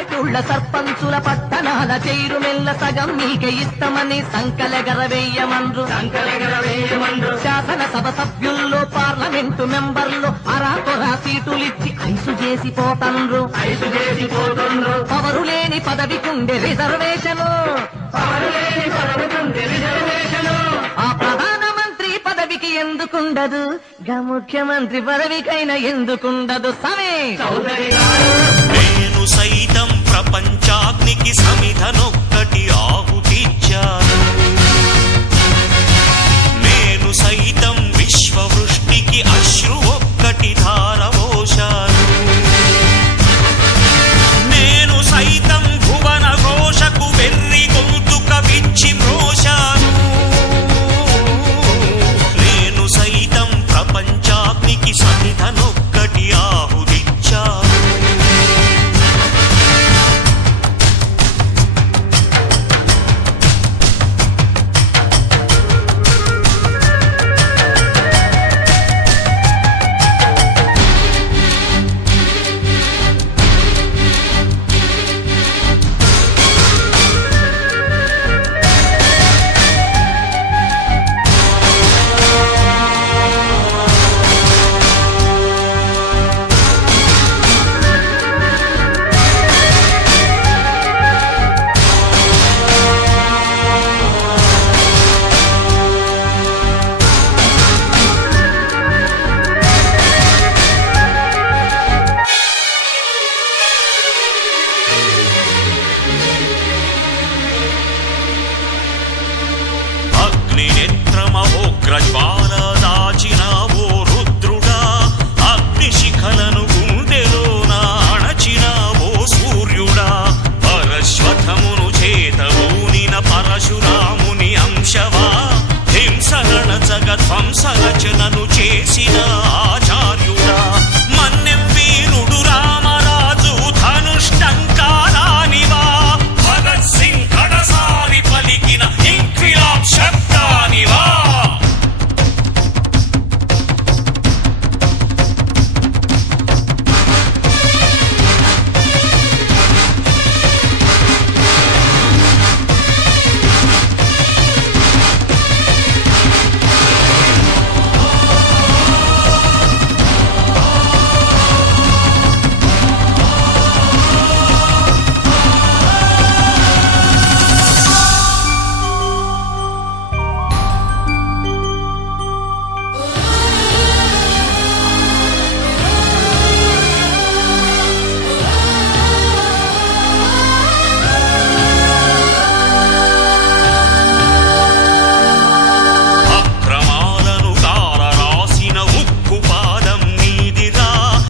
పల్లెటూళ్ళ సర్పంచుల పట్టణాల చైరుమెల్ల సగం మీకే ఇస్తామని సంకలెగరవేయమన్రు. శాసనసభ సభ్యుల్లో పార్లమెంటు మెంబర్లు అరాకొరా సీటులిచ్చి ఐసు చేసిపోతన్రు. పవరు లేని పదవికుండే రిజర్వేషను, ఆ ప్రధానమంత్రి పదవికి ఎందుకుండదు, గా ముఖ్యమంత్రి పదవికైనా ఎందుకుండదు? సమే నేను సైతం ప్రపంచాగ్నికి సమిధనొక్కటి ఆహుతిచ్చాను. నేను సైతం విశ్వవృష్టికి అశ్రు ఒక్కటి ధారవోశాను. నేను సైతం భువన ఘోషకు వెర్రి గొంతుక విచ్చి మ్రోశాను. నేను సైతం ప్రపంచాగ్నికి సమిధనొక్కటి ఆహుతిచ్చాను. అగ్నినేత్రమహోగ్రజ్వా